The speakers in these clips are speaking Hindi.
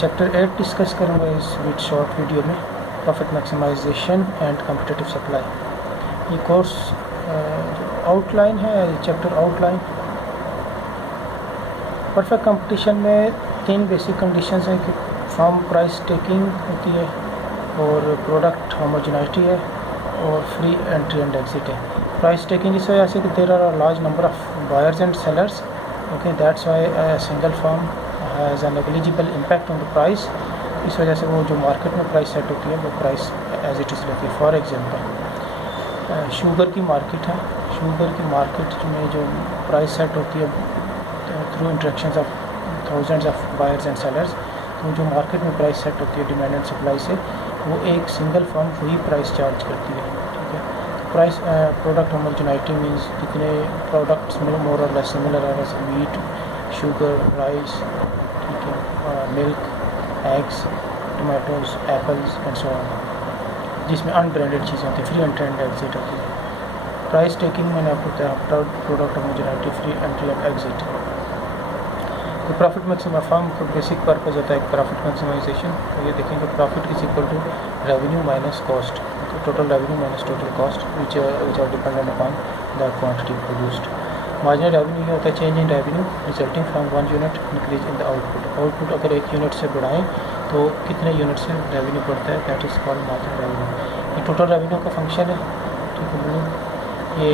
चैप्टर 8 डिस्कस करूँगा इस शॉर्ट वीडियो में, profit maximisation and competitive supply. ये कोर्स आउटलाइन है, चैप्टर आउटलाइन। परफेक्ट कंपटीशन में 3 बेसिक कंडीशंस हैं कि फर्म प्राइस टेकिंग होती है और प्रोडक्ट होमोजेनिटी है और फ्री एंट्री एंड एग्जिट है। प्राइस टेकिंग इस वजह से कि there are large number of buyers and sellers, okay, that's why a single firm has a negligible impact on the price. इस वजह से वो जो मार्केट में प्राइस सेट होती है वो प्राइस एज इट इज़ रहती है। फॉर एग्जांपल शुगर की मार्केट है, शुगर की मार्केट में जो प्राइस सेट होती है through interactions of thousands of buyers and sellers, तो जो मार्केट में प्राइस सेट होती है डिमांड एंड सप्लाई से, वो एक सिंगल फर्म वही प्राइस चार्ज करती है, ठीक है। प्राइस प्रोडक्ट होमोजेनिटी मींस कितने प्रोडक्ट्स में मोर और लेस सिमिलर है, जैसे मीट, शुगर, राइस, ठीक है, milk, eggs, tomatoes, apples and so on, जिसमें अनब्रांडेड चीज़ें होती हैं, फ्री एंट्री एंड एग्जिट होती है। प्राइस टेकिंग मैंने आपको बताया, product homogeneity, free entry and exit. तो प्रॉफिट मैक्सिमम फर्म का बेसिक पर्पस होता है प्रॉफिट मैक्सिमाइजेशन। तो ये देखेंगे profit is equal to revenue minus cost, total revenue minus total cost which are dependent upon the quantity produced. Marginal revenue ये होता है change in revenue resulting from 1 unit increase in the output. Output अगर 1 यूनिट से बढ़ाएं तो कितने यूनिट से रेवेन्यू बढ़ता है, that is called marginal revenue. ये टोटल रेवेन्यू का फंक्शन है, ठीक है। ये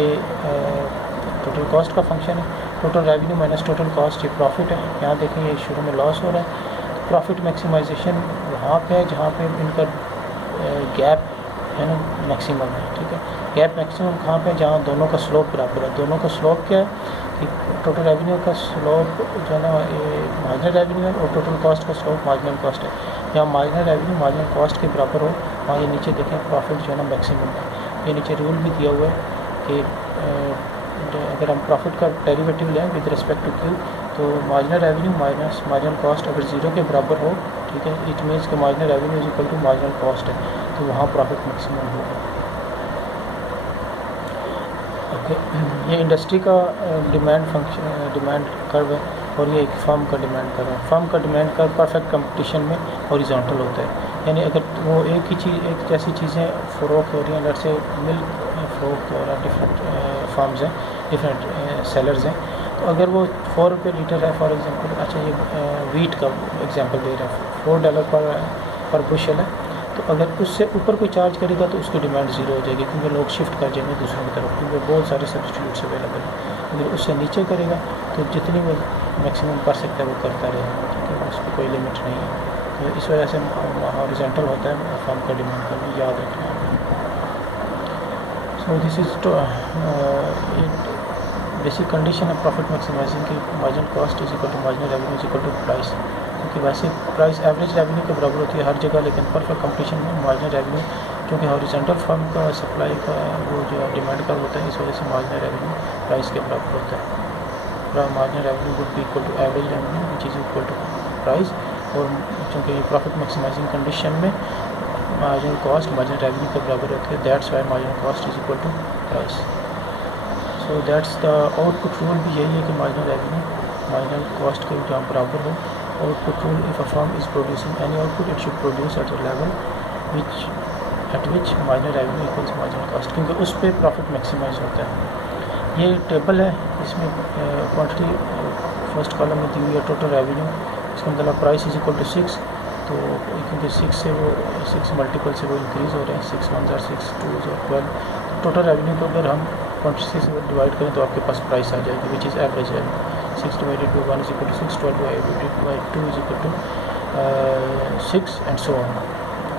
टोटल कॉस्ट का फंक्शन है। Total revenue minus total cost, ये प्रॉफिट है। यहाँ देखें ये शुरू में लॉस हो रहा है। प्रॉफिट मैक्सिमाइजेशन वहाँ पे है जहाँ पे इनका गैप है ना मैक्सिमम है, ठीक है। गैप मैक्सिमम कहाँ पे है, जहाँ दोनों का स्लोप बराबर है। दोनों का स्लोप क्या है कि टोटल रेवेन्यू का स्लोप जो है ना ये मार्जिनल रेवेन्यू है और टोटल कॉस्ट का स्लोप मार्जिनल कॉस्ट है। जहाँ मार्जिनल रेवेन्यू मार्जिनल कॉस्ट के बराबर हो वहाँ ये नीचे देखें प्रॉफिट जो है ना मैक्सिमम है। ये नीचे रूल भी दिया हुआ है कि अगर हम प्रॉफिट का डेरिवेटिव लें विद रिस्पेक्ट टू क्यू, तो marginal revenue minus marginal cost अगर 0 के बराबर हो, ठीक है, इट मीन्स कि marginal revenue is equal to marginal cost है, तो वहाँ प्रॉफिट मैक्सिमम होगा, ओके। ये इंडस्ट्री का डिमांड फंक्शन डिमांड कर्व है और ये एक फर्म का डिमांड कर्व है। फर्म का डिमांड कर्व परफेक्ट कंपटीशन में हॉरिजॉन्टल होता है, यानी अगर वो एक ही चीज़ एक जैसी चीज़ें फ़रोख्त हो रही हैं, जैसे मिल्क फ़रोख्त हो रहा है, डिफरेंट फार्म्स हैं, डिफरेंट सेलर्स हैं, तो अगर वो 4 रुपये लीटर है फॉर एग्जांपल, अच्छा ये वीट का एग्जांपल दे रहा है, $4 पर बुशल है, तो अगर उससे ऊपर कोई चार्ज करेगा तो उसकी डिमांड 0 हो जाएगी, क्योंकि लोग शिफ्ट कर जाएंगे दूसरों की तरफ, क्योंकि बहुत सारे सब्स्टिट्यूट्स अवेलेबल हैं। अगर उससे नीचे करेगा तो जितनी वो मैक्सिमम कर सकता है वो करता रहेगा, ठीक है, उस पर कोई लिमिट नहीं है। तो इस वजह से हॉरिजॉन्टल होता है फर्म का डिमांड का, भी याद रखना है। So this is basic condition है प्रॉफिट मैक्सिमाइजिंग की, marginal cost is equal to marginal revenue is equal to price, क्योंकि वैसे प्राइस एवरेज रेवेन्यू के बराबर होती है हर जगह, लेकिन परफेक्ट कंपटीशन में मार्जिनल रेवेन्यू, क्योंकि हॉरिजॉन्टल फर्म का सप्लाई का वो जो डिमांड का होता है, इस वजह से मार्जिनल रेवेन्यू प्राइस के बराबर होता है। Marginal revenue would be equal to average revenue which is equal to price, और चूँकि प्रॉफिट मैक्सिमाइजिंग कंडीशन में मार्जिनल कॉस्ट मार्जिनल रेवेन्यू के बराबर होती है, that's why marginal cost is equal to price. So that's the output rule भी यही है कि मार्जिनल रेवेन्यू मार्जिनल कॉस्ट के जहाँ बराबर हो। Output rule, if a firm is producing any output it should produce at a level eight which marginal revenue equals marginal cost, क्योंकि उस पर प्रॉफिट मैक्सिमाइज होता है। ये टेबल है, इसमें क्वांटिटी फर्स्ट कॉलम में दी हुई है टोटल रेवेन्यू, इसका मतलब प्राइस इज इक्वल टू 6, तो क्योंकि 6 से वो 6 मल्टीपल से वो इंक्रीज़ हो रहे हैं, 6 1 और 6 2 और 12, टोटल रेवेन्यू को अगर हम क्वांटिटी से डिवाइड करें तो आपके पास प्राइस आ जाएगी which is average revenue. 6 divided by 1 is equal to 6, 12 divided by 2 is equal to 6 and so on.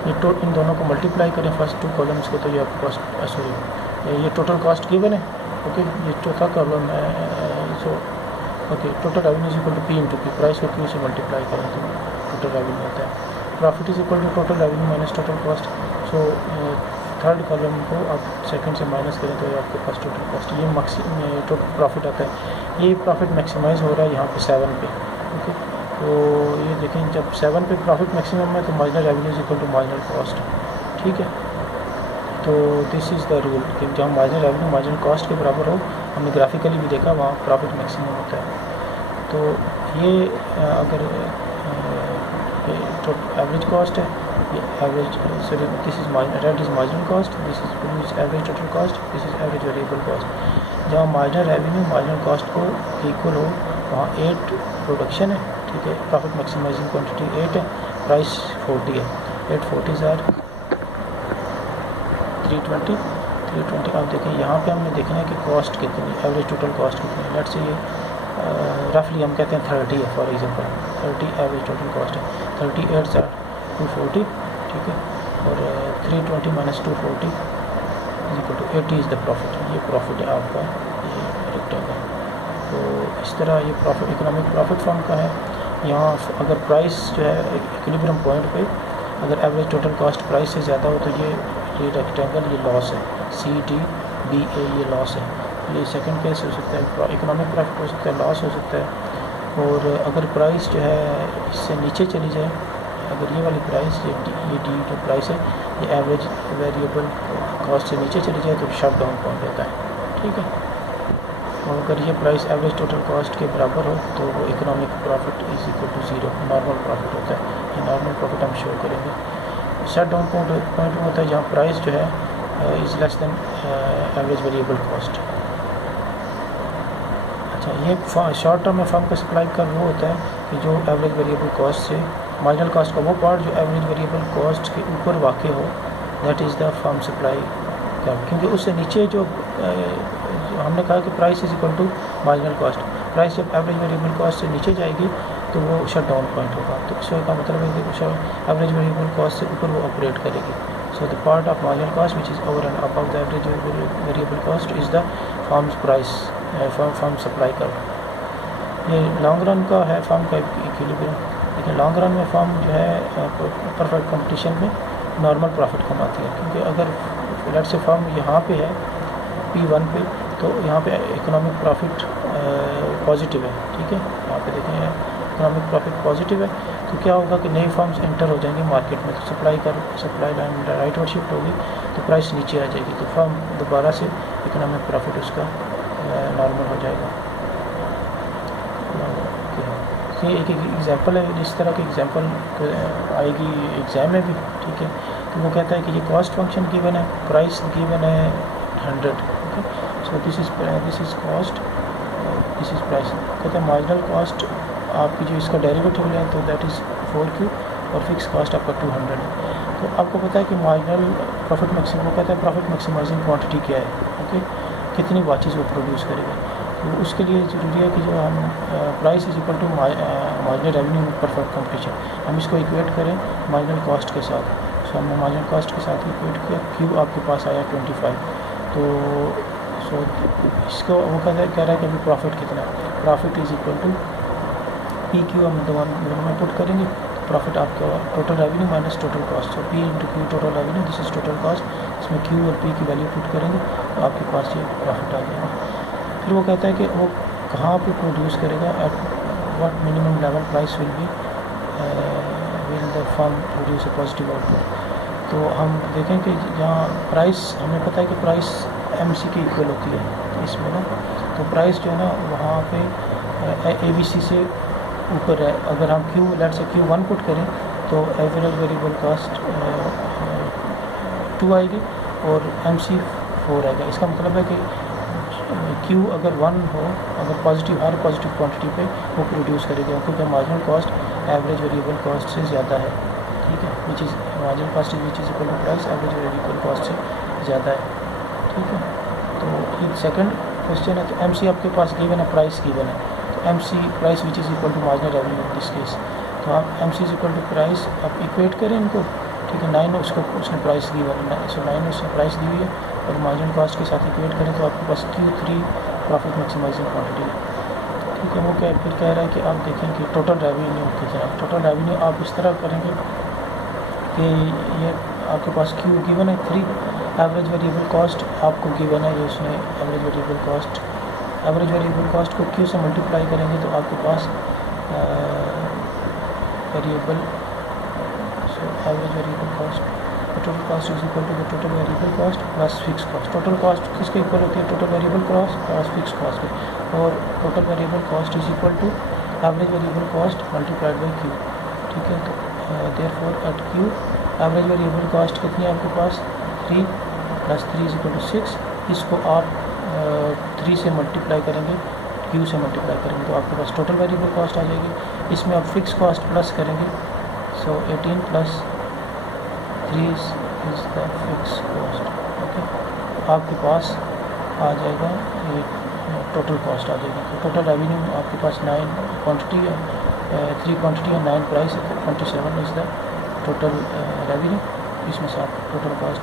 ये इन दोनों को मल्टीप्लाई करें फर्स्ट 2 कॉलम्स को, तो ये आपके पास सॉरी ये टोटल कॉस्ट गिवन है, ओके। ये चौथा कॉलम है, so okay, total revenue is equal to P into Q, price को Q से मल्टीप्लाई करें तो टोटल रेवेन्यू होता है। Profit is equal to total revenue minus total cost, so third column को आप सेकंड से माइनस करें तो आपके पास टोटल कॉस्ट, ये टोटल प्रॉफिट आता है। ये प्रॉफिट मैक्सिमाइज हो रहा है यहाँ पे 7 पे, ओके। तो ये देखें जब 7 पे प्रॉफिट मैक्सिमम है तो marginal revenue is equal to marginal cost, ठीक है। तो दिस इज़ द रूल कि जहाँ मार्जिनल रेवेन्यू मार्जिनल कॉस्ट के बराबर हो, हमने ग्राफिकली भी देखा वहाँ प्रॉफिट मैक्सिमम होता है। तो ये अगर ये एवरेज कॉस्ट है, ये average sorry this is red is marginal cost, this is blue is average total cost, this is average variable cost. जहाँ मार्जिनल रेवेन्यू मार्जिनल कॉस्ट को इक्वल हो वहाँ 8 प्रोडक्शन है, ठीक है, प्रॉफिट मैक्सिमाइजिंग क्वांटिटी 8 है, प्राइस 40 है, 8 40 आर 320। आप देखें यहाँ पे हमने देखना है कि कॉस्ट कितनी, एवरेज टोटल कॉस्ट कितनी है। लेट्स से ये रफली हम कहते हैं 30 है for example, 30 average total cost है, 38 आर 240, ठीक है, और 320 minus 240 equal to 80 is the profit. ये प्रॉफिट है आपका, ये रेक्टेंगल। तो इस तरह ये प्रॉफिट इकोनॉमिक प्रॉफिट फॉर्म का है। यहाँ अगर प्राइस जो है इक्विलिब्रियम पॉइंट पे अगर एवरेज टोटल कॉस्ट प्राइस से ज़्यादा हो तो ये रेक्टेंगल ये लॉस है, CDBA ये लॉस है। ये सेकंड केस हो सकता है, इकोनॉमिक प्रॉफिट हो सकता है, लॉस हो सकता है। और अगर प्राइस जो है इससे नीचे चली जाए, अगर ये वाली प्राइस ये डी जो प्राइस है ये एवरेज वेरिएबल कॉस्ट से नीचे चली जाए तो शट डाउन पॉइंट होता है, ठीक है। और अगर ये प्राइस एवरेज टोटल कॉस्ट के बराबर हो तो वो economic profit is equal to 0 normal profit होता है। ये नॉर्मल प्रॉफिट हम शो करेंगे। शट डाउन पॉइंट होता है जहाँ प्राइस जो है is less than average variable cost. अच्छा, ये शॉर्ट टर्म में फर्म का सप्लाई का वो होता है कि जो एवरेज वेरिएबल कॉस्ट से मार्जिनल कॉस्ट का वो पार्ट जो एवरेज वेरिएबल कॉस्ट के ऊपर वाक़ हो, that is the firm supply का। क्योंकि उससे नीचे जो हमने कहा कि price is equal to marginal cost, price जब एवरेज वेरिएबल कॉस्ट से नीचे जाएगी तो वो शट डाउन पॉइंट होगा। तो इसका मतलब है कि एवरेज वेरिएबल कॉस्ट से ऊपर वो ऑपरेट करेगी। So the part of marginal cost which is over and above the average variable cost is the firms price, firm supply का। ये लॉन्ग रन का है फर्म का इक्विलिब्रियम, लेकिन लॉन्ग रन में फर्म जो है परफेक्ट कंपटीशन में नॉर्मल प्रॉफिट कमाती है। क्योंकि अगर लेट से फर्म यहाँ पे है P1 पे, तो यहाँ पे इकोनॉमिक प्रॉफिट पॉजिटिव है, ठीक है। यहाँ पे देखें इकोनॉमिक प्रॉफिट पॉजिटिव है, तो क्या होगा कि नई फर्म्स एंटर हो जाएंगी मार्केट में, तो सप्लाई लाइन राइट और शिफ्ट होगी तो प्राइस नीचे आ जाएगी, तो फर्म दोबारा से इकोनॉमिक प्रॉफिट उसका नॉर्मल हो जाएगा। ये एक एग्जांपल है, इस तरह की एग्जांपल आएगी एग्ज़ाम में भी, ठीक है। तो वो कहता है कि ये कॉस्ट फंक्शन गिवन है, प्राइस गिवन है 100, okay. So this is cost, this is price. कहते हैं मार्जिनल कॉस्ट आपकी जो इसका डेरिवेटिव है तो दैट इज़ 4Q और फिक्स कॉस्ट आपका 200 है। तो आपको पता है कि मार्जिनल प्रॉफिट मैक्सिमम, वो कहता है प्रॉफिट मैक्सिमाइजिंग क्वांटिटी क्या है, ओके, कितनी वॉचेस वो प्रोड्यूस करेगा। तो उसके लिए ज़रूरी है कि जो हम price is equal to marginal revenue perfect competition, हम इसको इक्वेट करें मार्जिनल कॉस्ट के साथ। सो हमने मार्जिनल कॉस्ट के साथ इक्वेट किया, Q आपके पास आया 25, तो सो इसको वो कह रहा है कि अभी प्रॉफिट कितना है, profit is equal to PQ हम दोनों में पुट करेंगे, प्रॉफिट आपका total revenue minus total cost. So P into Q total revenue, this is total cost, इसमें Q और P की वैल्यू पुट करेंगे तो आपके पास ये प्रॉफिट आ जाएगा। फिर वो कहता है कि वो कहाँ पे प्रोड्यूस करेगा, at what minimum level price will the firm produce a positive output. तो हम देखें कि जहाँ प्राइस, हमें पता है कि प्राइस MC के इक्वल होती है इसमें ना, तो प्राइस जो है ना वहाँ पे ABC से ऊपर है। अगर हम लेट से Q1 पुट करें तो एवरेज वेरिएबल कॉस्ट 2 आएगी और MC 4 आएगा। इसका मतलब है कि Q अगर 1 हो, अगर हर पॉजिटिव क्वांटिटी पे वो प्रोड्यूस करेगा, क्योंकि marginal cost average variable cost से ज़्यादा है, ठीक है, which is marginal cost which is equal to price average variable cost से ज़्यादा है, ठीक है। तो ये सेकंड क्वेश्चन है। तो MC आपके पास गिवन है, प्राइस गिवन है, तो MC price which is equal to marginal revenue in this case. तो आप MC is equal to price आप इक्वेट करें इनको, ठीक है। 9 उसने प्राइस गिवन है, सो 9 उसने प्राइस दी हुई है और मार्जिनल कॉस्ट के साथ इक्वेट करें तो आपके पास Q3 प्रॉफिट मैक्सिमाइजिंग क्वांटिटी है, ठीक है। वो फिर कह रहा है कि आप देखें कि टोटल रेवेन्यू कितना है। टोटल रेवेन्यू आप इस तरह करेंगे कि ये आपके पास Q गिवन है 3, एवरेज वेरिएबल कॉस्ट आपको गिवन है, ये उसने एवरेज वेरिएबल कॉस्ट को Q से मल्टीप्लाई करेंगे तो आपके पास average variable cost, total cost is equal to the total variable cost plus fix cost. Total cost किसके इक्वल होती है, total variable cost plus fix cost के, और total variable cost is equal to average variable cost multiplied by Q, ठीक है। तो therefore at Q average variable cost कितनी है आपके पास 3 प्लस 3 इज इक्वल टू 6। इसको आप 3 से मल्टीप्लाई करेंगे, Q से मल्टीप्लाई करेंगे तो आपके पास टोटल वेरिएबल कॉस्ट आ जाएगी। इसमें आप फिक्स कॉस्ट प्लस करेंगे, सो 18 plus 3 is the fix cost. Okay, आपके पास आ जाएगा ये टोटल कॉस्ट आ जाएगी। तो टोटल रेवेन्यू आपके पास 9 क्वांटिटी है, 3 क्वांटिटी है, 9 प्राइस है, 27 इज़ द टोटल रेवेन्यू। इसमें से आप टोटल कॉस्ट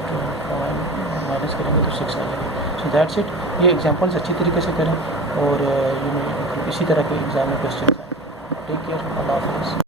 माइनस करेंगे तो 6 आ जाएगी। So that's it. ये एग्जांपल्स अच्छी तरीके से करें और इसी तरह के एग्जाम में क्वेश्चन आए। टेक केयर, अल्लाह हाफ़िज़।